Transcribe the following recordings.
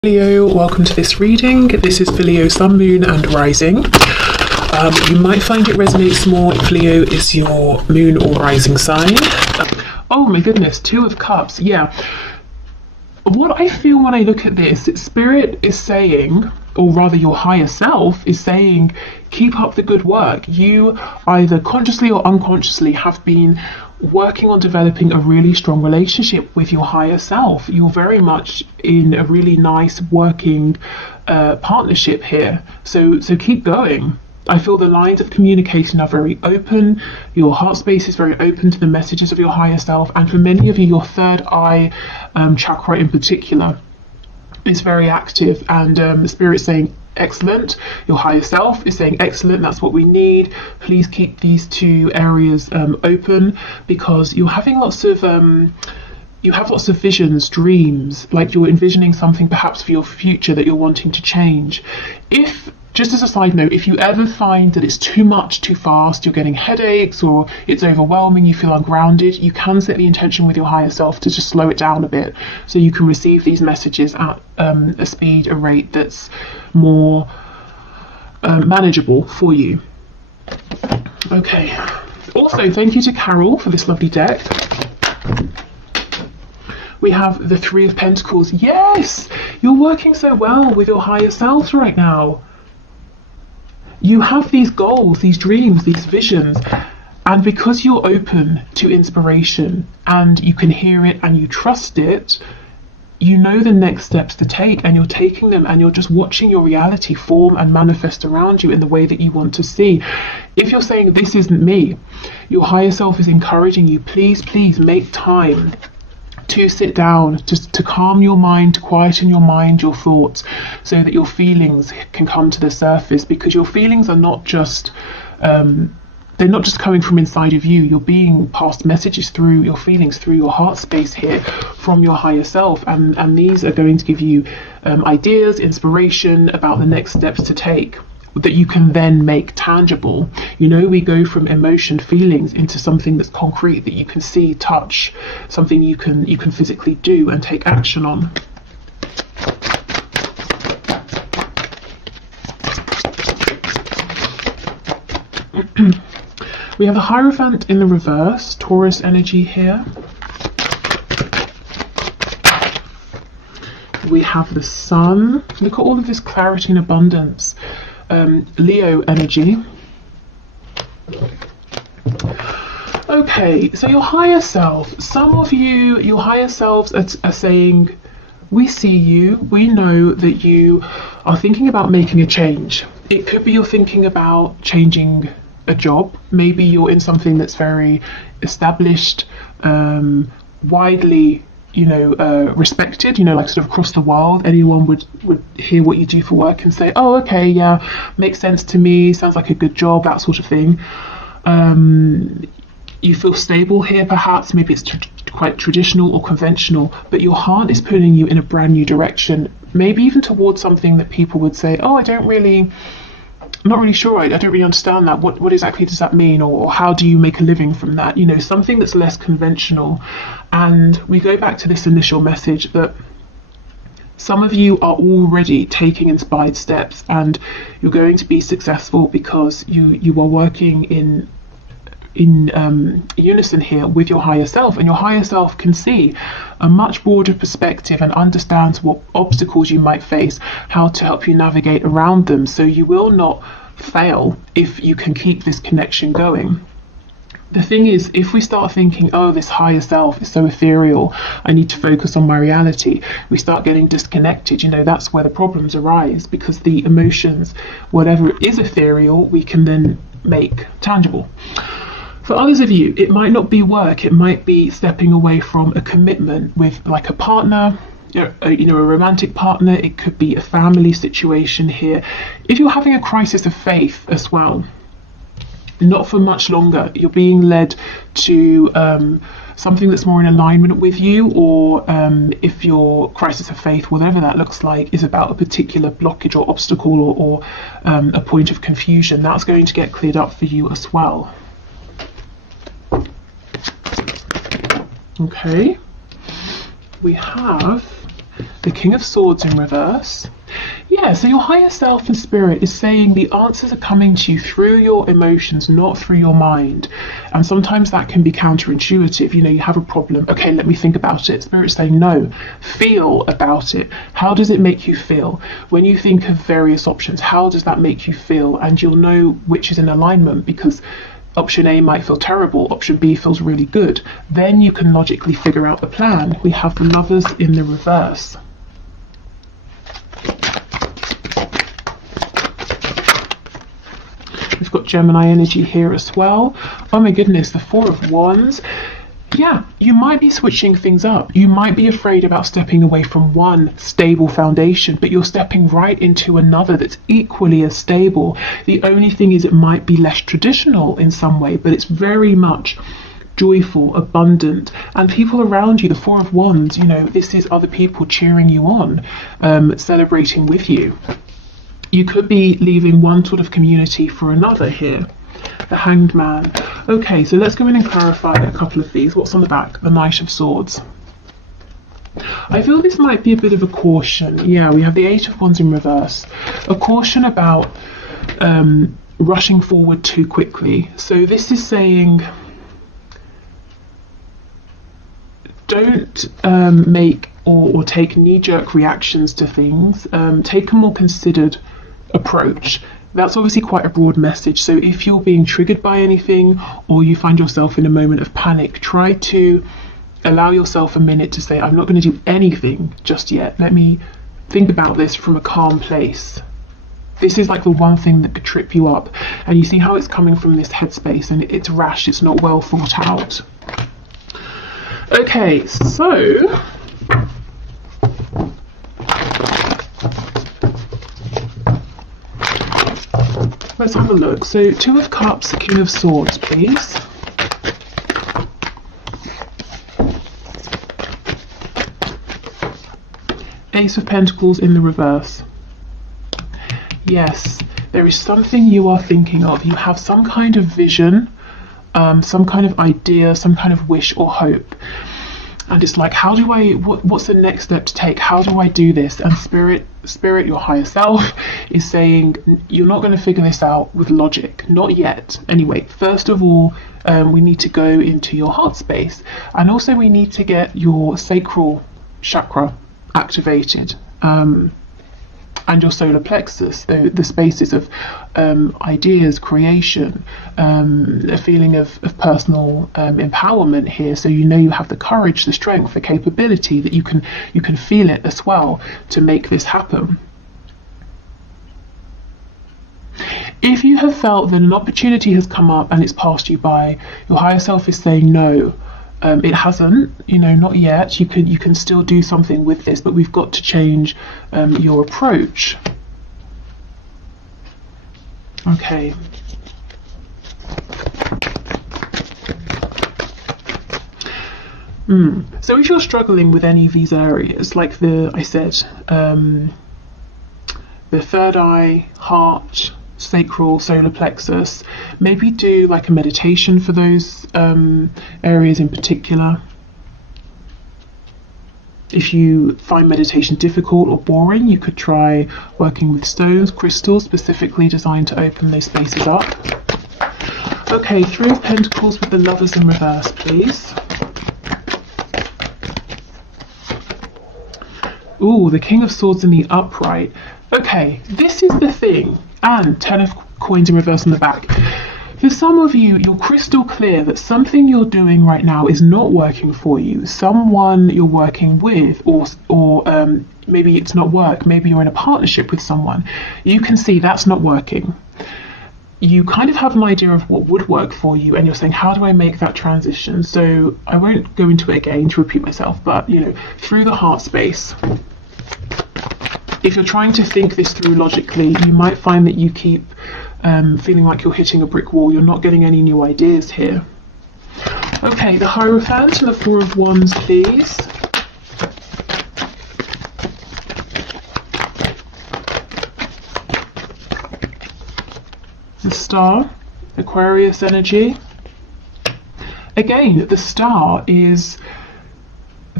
Leo, welcome to this reading. This is for Leo, Sun, Moon and Rising. You might find it resonates more if Leo is your moon or rising sign. Oh my goodness, Two of Cups, yeah. What I feel when I look at this, Spirit is saying, or rather your higher self is saying, keep up the good work. You either consciously or unconsciously have been working on developing a really strong relationship with your higher self. You're very much in a really nice working partnership here. So keep going. I feel the lines of communication are very open. Your heart space is very open to the messages of your higher self. And for many of you, your third eye chakra in particular is very active, and the Spirit's saying excellent. Your higher self is saying excellent, that's what we need. Please keep these two areas open, because you're having lots of you have lots of visions, dreams, like you're envisioning something perhaps for your future that you're wanting to change. If, just as a side note, if you ever find that it's too much too fast, you're getting headaches or it's overwhelming, you feel ungrounded, you can set the intention with your higher self to just slow it down a bit so you can receive these messages at a speed, a rate that's more manageable for you. Okay. Also, thank you to Carol for this lovely deck. We have the Three of Pentacles. Yes! You're working so well with your higher selves right now. You have these goals, these dreams, these visions, and because you're open to inspiration and you can hear it and you trust it, you know the next steps to take, and you're taking them, and you're just watching your reality form and manifest around you in the way that you want to see. If you're saying, this isn't me, your higher self is encouraging you, please make time to sit down, to calm your mind, to quieten your mind, your thoughts, so that your feelings can come to the surface, because your feelings are not just they're not just coming from inside of you. You're being passed messages through your feelings, through your heart space here, from your higher self, and these are going to give you ideas, inspiration about the next steps to take that you can then make tangible. You know, we go from emotion, feelings, into something that's concrete, that you can see, touch, something you can physically do and take action on. We have a Hierophant in the reverse, Taurus energy here. We have the Sun. Look at all of this clarity and abundance. Leo energy. Okay, so your higher self, some of you, your higher selves are saying, we see you, we know that you are thinking about making a change. It could be you're thinking about changing a job. Maybe you're in something that's very established, widely respected, like sort of across the world. Anyone would hear what you do for work and say, oh, okay, yeah, makes sense to me, sounds like a good job, that sort of thing. You feel stable here, perhaps. Maybe it's quite traditional or conventional, but your heart is pulling you in a brand new direction, maybe even towards something that people would say, oh, I'm not really sure, I don't really understand that. What exactly does that mean? Or how do you make a living from that? Something that's less conventional. And we go back to this initial message that some of you are already taking inspired steps, and you're going to be successful because you are working in unison here with your higher self, and your higher self can see a much broader perspective and understands what obstacles you might face, how to help you navigate around them, so you will not fail if you can keep this connection going. The thing is, if we start thinking, oh, this higher self is so ethereal, I need to focus on my reality, we start getting disconnected. That's where the problems arise, because the emotions, whatever is ethereal, we can then make tangible. For others of you, it might not be work, it might be stepping away from a commitment with like a partner, a romantic partner. It could be a family situation here. If you're having a crisis of faith as well, not for much longer, you're being led to something that's more in alignment with you, or if your crisis of faith, whatever that looks like, is about a particular blockage or obstacle or a point of confusion, that's going to get cleared up for you as well. Okay, we have The King of Swords in reverse. Yeah, so your higher self and spirit is saying the answers are coming to you through your emotions, not through your mind. And sometimes that can be counterintuitive. You know, you have a problem. Okay, let me think about it. Spirit's saying, no, feel about it. How does it make you feel? When you think of various options, how does that make you feel? And you'll know which is in alignment, because option A might feel terrible, option B feels really good. Then you can logically figure out the plan. We have the Lovers in the reverse. We've got Gemini energy here as well. Oh my goodness, the Four of Wands. Yeah, you might be switching things up. You might be afraid about stepping away from one stable foundation, but you're stepping right into another that's equally as stable. The only thing is it might be less traditional in some way, but it's very much joyful, abundant, and people around you, the Four of Wands, you know, this is other people cheering you on, celebrating with you. You could be leaving one sort of community for another here. The Hanged Man. Okay, so let's go in and clarify a couple of these. What's on the back? The Knight of Swords. I feel this might be a bit of a caution. Yeah, we have the Eight of Wands in reverse. A caution about rushing forward too quickly. So this is saying, don't make or take knee-jerk reactions to things. Take a more considered approach. That's obviously quite a broad message. So if you're being triggered by anything, or you find yourself in a moment of panic, try to allow yourself a minute to say, I'm not going to do anything just yet. Let me think about this from a calm place. This is like the one thing that could trip you up. And you see how it's coming from this headspace, and it's rash, it's not well thought out. Okay, so let's have a look. So Two of Cups, King of Swords, please. Ace of Pentacles in the reverse. Yes, there is something you are thinking of. You have some kind of vision, some kind of idea, some kind of wish or hope. And it's like, how do I, what's the next step to take? How do I do this? And spirit, your higher self, is saying, you're not going to figure this out with logic. Not yet. Anyway, first of all, we need to go into your heart space. And also we need to get your sacral chakra activated. And your solar plexus, the spaces of ideas, creation, a feeling of personal empowerment here. So you know you have the courage, the strength, the capability, that you can feel it as well to make this happen. If you have felt that an opportunity has come up and it's passed you by, your higher self is saying no. It hasn't, you know, not yet. You can still do something with this, but we've got to change your approach. Okay. So if you're struggling with any of these areas, like I said, the third eye, heart, sacral, solar plexus, maybe do like a meditation for those areas in particular. If you find meditation difficult or boring, you could try working with stones, crystals specifically designed to open those spaces up. Okay, Three of Pentacles with the Lovers in reverse, please. Ooh, the King of Swords in the upright. Okay, this is the thing. And 10 of Coins in reverse on the back. For some of you, you're crystal clear that something you're doing right now is not working for you. Someone you're working with, or maybe it's not work, maybe you're in a partnership with someone. You can see that's not working. You kind of have an idea of what would work for you, and you're saying, how do I make that transition? So I won't go into it again to repeat myself, but you know, through the heart space, if you're trying to think this through logically, you might find that you keep feeling like you're hitting a brick wall. You're not getting any new ideas here. Okay, the Hierophant and the Four of Wands, please. The Star, Aquarius energy. Again, the Star is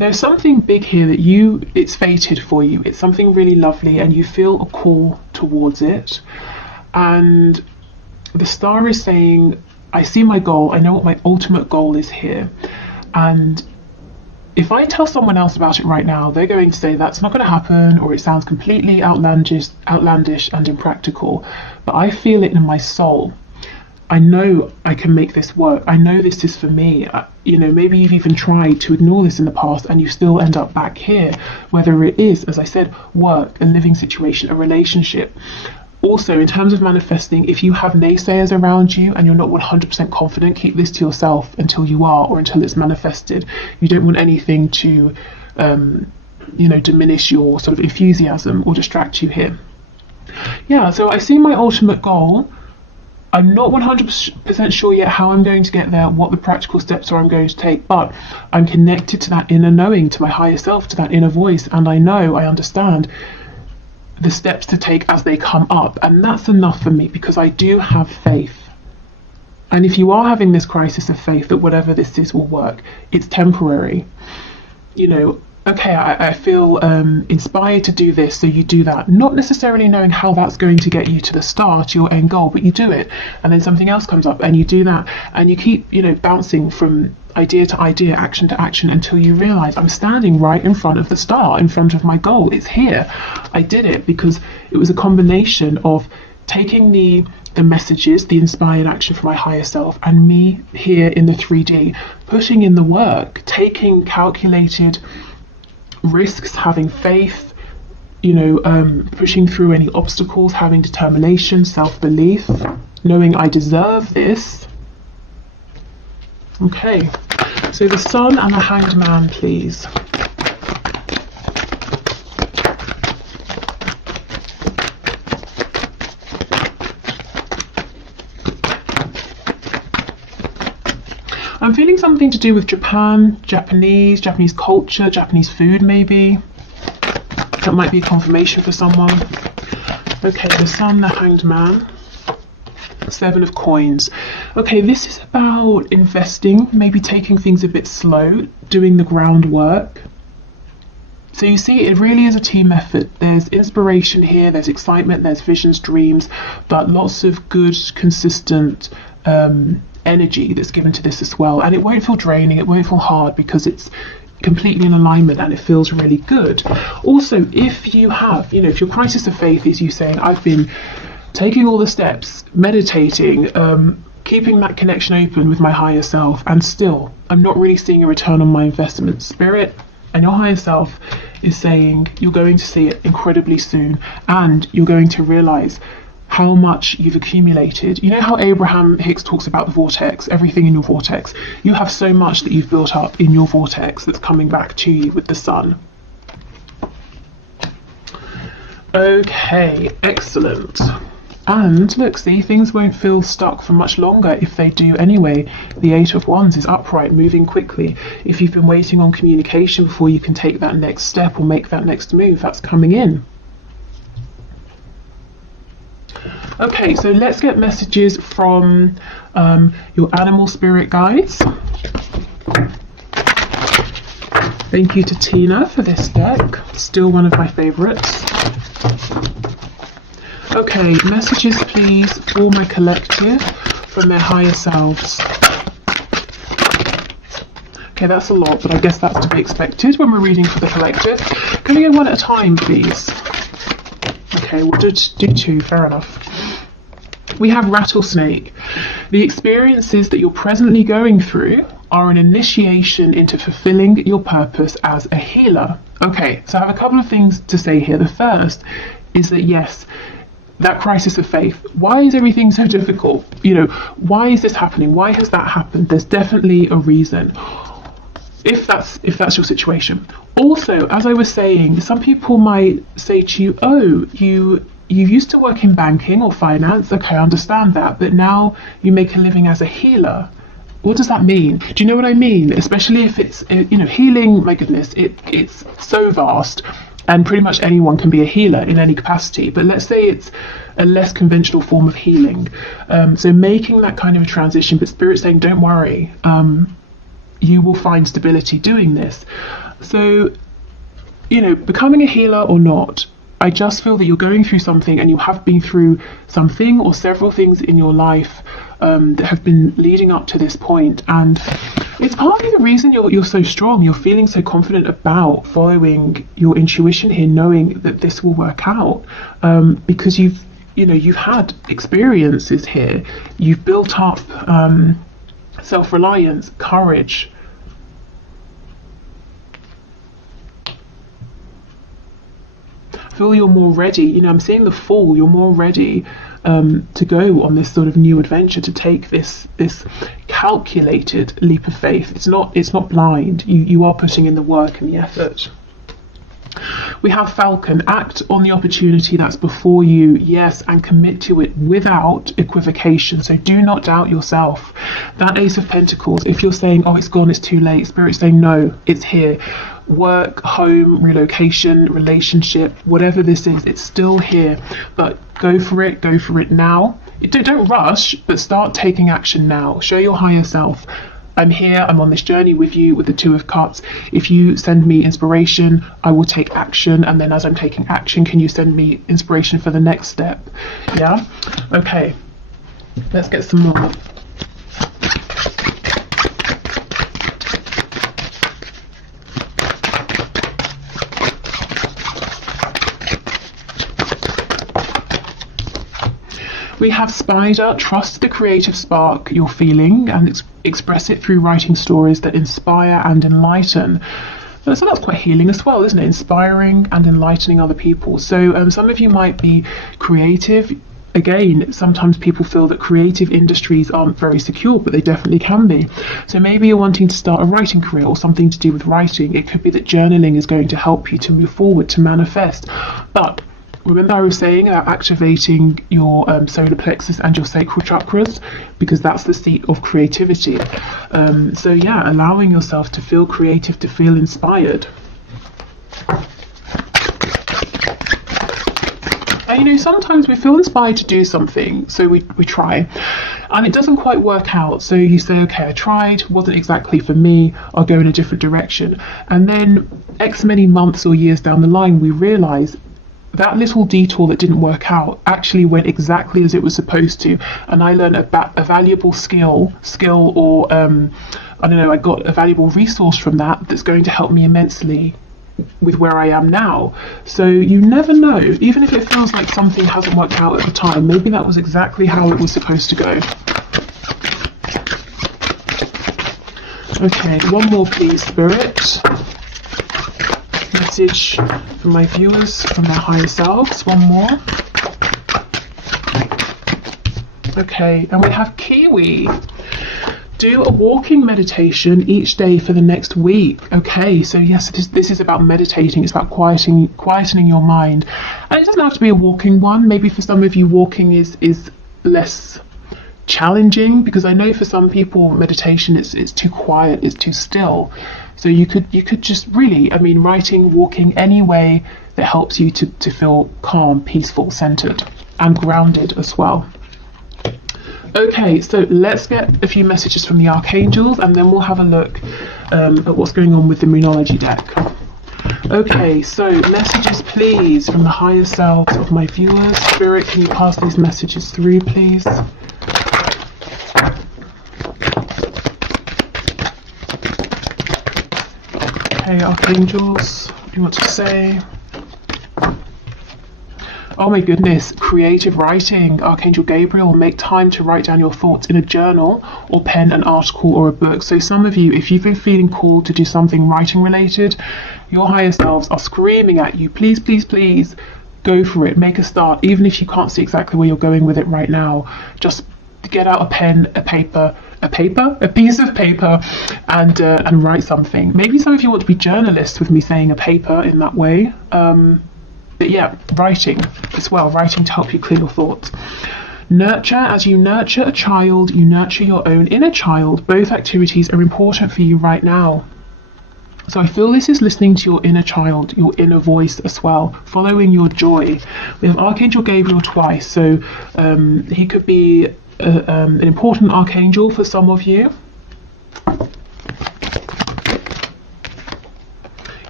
there's something big here that it's fated for you. It's something really lovely and you feel a call towards it. And the star is saying, I see my goal, I know what my ultimate goal is here. And if I tell someone else about it right now, they're going to say that's not going to happen, or it sounds completely outlandish and impractical. But I feel it in my soul. I know I can make this work. I know this is for me. Maybe you've even tried to ignore this in the past and you still end up back here, whether it is, as I said, work, a living situation, a relationship. Also, in terms of manifesting, if you have naysayers around you and you're not 100% confident, keep this to yourself until you are, or until it's manifested. You don't want anything to, diminish your sort of enthusiasm or distract you here. Yeah, so I see my ultimate goal. I'm not 100% sure yet how I'm going to get there, what the practical steps are I'm going to take, but I'm connected to that inner knowing, to my higher self, to that inner voice, and I understand the steps to take as they come up, and that's enough for me because I do have faith. And if you are having this crisis of faith that whatever this is will work, it's temporary. Okay, I feel inspired to do this, so you do that, not necessarily knowing how that's going to get you to the start, to your end goal, but you do it, and then something else comes up and you do that, and you keep bouncing from idea to idea, action to action, until you realize I'm standing right in front of the star, in front of my goal. It's here. I did it because it was a combination of taking the messages, the inspired action from my higher self, and me here in the 3D, putting in the work, taking calculated risks, having faith, pushing through any obstacles, having determination, self-belief, knowing I deserve this. Okay, so the Sun and the Hanged Man, please. I'm feeling something to do with Japan, Japanese culture, Japanese food maybe. That might be a confirmation for someone. Okay, the Sun, the Hanged Man. 7 of Coins. Okay, this is about investing, maybe taking things a bit slow, doing the groundwork. So you see, it really is a team effort. There's inspiration here, there's excitement, there's visions, dreams, but lots of good, consistent energy that's given to this as well. And it won't feel draining, it won't feel hard, because it's completely in alignment and it feels really good. Also, if you have, if your crisis of faith is you saying, I've been taking all the steps, meditating, keeping that connection open with my higher self, and still I'm not really seeing a return on my investment. Spirit and your higher self is saying you're going to see it incredibly soon, and you're going to realize how much you've accumulated. You know how Abraham Hicks talks about the vortex, everything in your vortex? You have so much that you've built up in your vortex that's coming back to you with the Sun. Okay, excellent. And look, see, things won't feel stuck for much longer if they do anyway. The 8 of Wands is upright, moving quickly. If you've been waiting on communication before you can take that next step or make that next move, that's coming in. Okay, so let's get messages from your animal spirit guides. Thank you to Tina for this deck. Still one of my favorites. Okay, messages please for my collective from their higher selves. Okay, that's a lot, but I guess that's to be expected when we're reading for the collective. Can we go one at a time, please? Okay, we'll do 2, fair enough. We have Rattlesnake. The experiences that you're presently going through are an initiation into fulfilling your purpose as a healer. Okay, so I have a couple of things to say here. The first is that yes, that crisis of faith, why is everything so difficult? Why is this happening? Why has that happened? There's definitely a reason, if that's your situation. Also, as I was saying, some people might say to you, oh, you used to work in banking or finance. Okay, I understand that, but now you make a living as a healer. What does that mean? Do you know what I mean? Especially if it's, healing, my goodness, it's so vast. And pretty much anyone can be a healer in any capacity. But let's say it's a less conventional form of healing. So making that kind of a transition, but Spirit saying, don't worry. you will find stability doing this. So, becoming a healer or not, I just feel that you're going through something, and you have been through something or several things in your life that have been leading up to this point, and it's partly the reason you're so strong. You're feeling so confident about following your intuition here, knowing that this will work out, because you've had experiences here. You've built up self-reliance, courage. I feel you're more ready. I'm seeing the fall. You're more ready to go on this sort of new adventure, to take this calculated leap of faith. It's not blind. You are putting in the work and the effort. We have Falcon. Act on the opportunity that's before you, yes, and commit to it without equivocation. So do not doubt yourself. That Ace of Pentacles, if you're saying, oh, it's gone, it's too late, Spirit's saying, no, it's here. Work, home, relocation, relationship, whatever this is, it's still here. But go for it now. Don't rush, but start taking action now. Show your higher self, I'm here, I'm on this journey with you, with the Two of Cups. If you send me inspiration, I will take action, and then as I'm taking action, can you send me inspiration for the next step? Yeah? Okay, let's get some more. We have Spider. Trust the creative spark you're feeling and express it through writing stories that inspire and enlighten. So that's quite healing as well, isn't it? Inspiring and enlightening other people. So some of you might be creative. Again, sometimes people feel that creative industries aren't very secure, but they definitely can be. So maybe you're wanting to start a writing career or something to do with writing. It could be that journaling is going to help you to move forward, to manifest. But remember I was saying about activating your solar plexus and your sacral chakras, because that's the seat of creativity. So yeah, allowing yourself to feel creative, to feel inspired. And sometimes we feel inspired to do something, so we try, and it doesn't quite work out. So you say, okay, I tried, wasn't exactly for me, I'll go in a different direction. And then X many months or years down the line, we realise that little detour that didn't work out actually went exactly as it was supposed to, and I learned a valuable skill or I don't know, I got a valuable resource from that's going to help me immensely with where I am now. So you never know, even if it feels like something hasn't worked out at the time, maybe that was exactly how it was supposed to go. Okay, one more please, Spirit. Message from my viewers, from their higher selves. One more. Okay, and we have Kiwi. Do a walking meditation each day for the next week. Okay, so yes, this is about meditating. It's about quietening your mind, and it doesn't have to be a walking one. Maybe for some of you, walking is less challenging, because I know for some people meditation it's too quiet, it's too still. So you could just really, writing, walking, any way that helps you to feel calm, peaceful, centered, and grounded as well. Okay, so let's get a few messages from the archangels, and then we'll have a look at what's going on with the Moonology deck. Okay, so messages please from the higher selves of my viewers. Spirit, can you pass these messages through, please? Okay, archangels, what do you want to say? Oh my goodness, creative writing. Archangel Gabriel, make time to write down your thoughts in a journal or pen an article or a book. So some of you, if you've been feeling called to do something writing related, your higher selves are screaming at you, please, please, please, go for it, make a start. Even if you can't see exactly where you're going with it right now, just get out a pen, a piece of paper, and write something. Maybe some of you want to be journalists with me saying a paper in that way. But yeah, writing as well, writing to help you clear your thoughts. Nurture. As you nurture a child, you nurture your own inner child. Both activities are important for you right now. So I feel this is listening to your inner child, your inner voice as well, following your joy. We have Archangel Gabriel twice, so he could be an important archangel for some of you.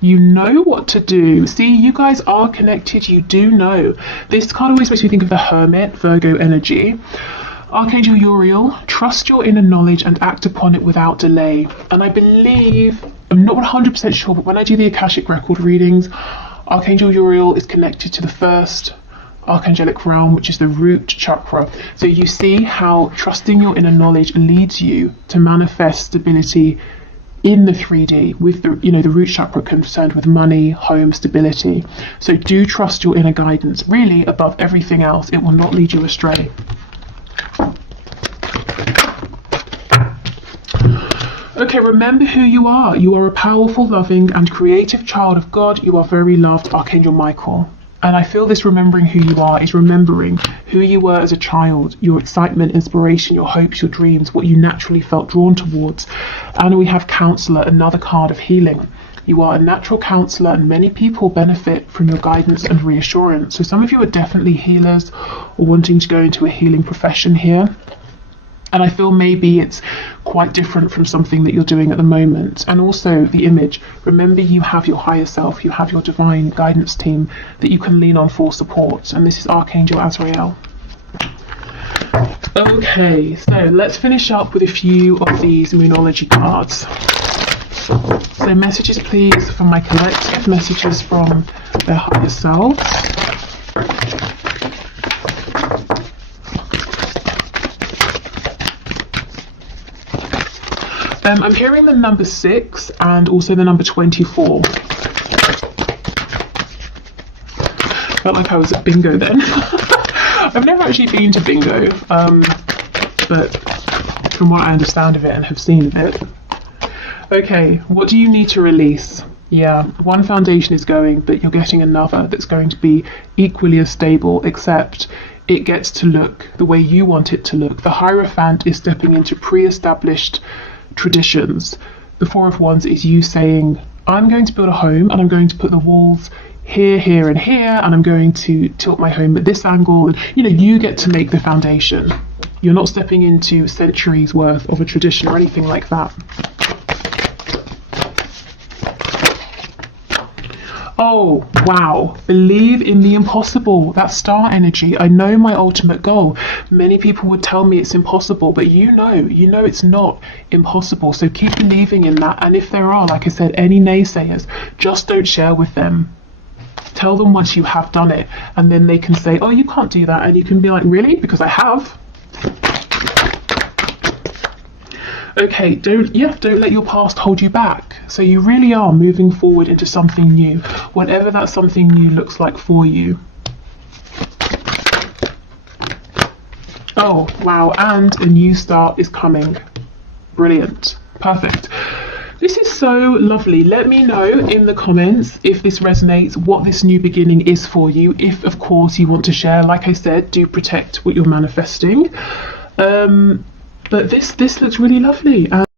You know what to do. See, you guys are connected. You do know. This card always makes me think of the Hermit, Virgo energy. Archangel Uriel, trust your inner knowledge and act upon it without delay. And I believe, I'm not 100% sure, but when I do the Akashic record readings, Archangel Uriel is connected to the first archangelic realm, which is the root chakra. So you see how trusting your inner knowledge leads you to manifest stability in the 3D with the, the root chakra concerned with money, home, stability. So do trust your inner guidance. Really, above everything else, it will not lead you astray. Okay, remember who you are. You are a powerful, loving, and creative child of God. You are very loved, Archangel Michael. And I feel this remembering who you are is remembering who you were as a child, your excitement, inspiration, your hopes, your dreams, what you naturally felt drawn towards. And we have Counselor, another card of healing. You are a natural counsellor, and many people benefit from your guidance and reassurance. So some of you are definitely healers or wanting to go into a healing profession here. And I feel maybe it's quite different from something that you're doing at the moment. And also the image. Remember, you have your higher self, you have your divine guidance team that you can lean on for support. And this is Archangel Azrael. Okay, so let's finish up with a few of these Moonology cards. So messages, please, from my collective, messages from their higher selves. I'm hearing the number 6 and also the number 24. Felt like I was at bingo then. I've never actually been to bingo, but from what I understand of it and have seen of it. Okay, what do you need to release? Yeah, one foundation is going, but you're getting another that's going to be equally as stable, except it gets to look the way you want it to look. The Hierophant is stepping into pre-established traditions. The Four of Wands is you saying, I'm going to build a home and I'm going to put the walls here, here and here, and I'm going to tilt my home at this angle, and you get to make the foundation. You're not stepping into centuries worth of a tradition or anything like that. Oh, wow. Believe in the impossible. That star energy. I know my ultimate goal. Many people would tell me it's impossible, but you know it's not impossible. So keep believing in that. And if there are, like I said, any naysayers, just don't share with them. Tell them once you have done it, and then they can say, oh, you can't do that. And you can be like, really? Because I have. Okay, don't let your past hold you back. So you really are moving forward into something new, whatever that something new looks like for you. Oh, wow, and a new start is coming. Brilliant. Perfect. This is so lovely. Let me know in the comments if this resonates, what this new beginning is for you. If, of course, you want to share, like I said, do protect what you're manifesting. But this looks really lovely.